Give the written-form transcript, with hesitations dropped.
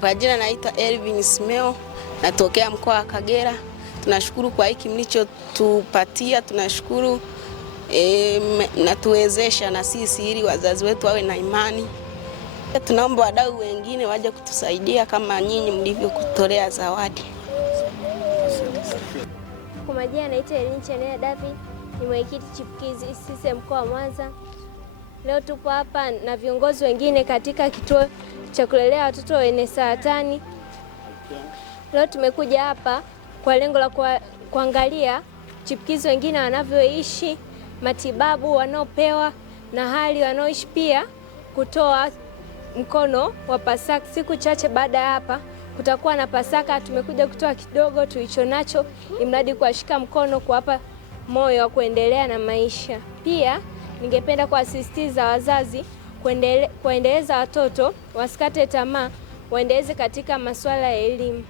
Kwa jina naitwa Elvin Smeo, natokea mkoa wa Kagera. Tunashukuru kwa hiki mlichotupatia, tunashukuru natuwezesha na sisi ili wazazi wetu wawe na imani. Tunaomba wadau wengine waje kutusaidia kama nyinyi mlivyokutolea zawadi. Kwa majina naitwa Elin Chanea David, ni mwenyekiti chipukizi sisi mkoa wa Mwanza. Leo tupo hapa na viongozi wengine katika kituo cha kulelea watoto wenye saratani. Leo tumekuja hapa kwa lengo la kuangalia chipukizi wengine wanavyoishi, matibabu wanaopewa na hali wanaoishi, pia kutoa mkono wa Pasaka. Siku chache baada ya hapa kutakuwa na Pasaka. Tumekuja kutoa kidogo tulicho nacho, imradi kuwashika mkono, kuwapa moyo wa kuendelea na maisha. Pia ningependa kuasisitiza wazazi kuendeleza watoto, wasikate tamaa, waendeleze katika masuala ya elimu.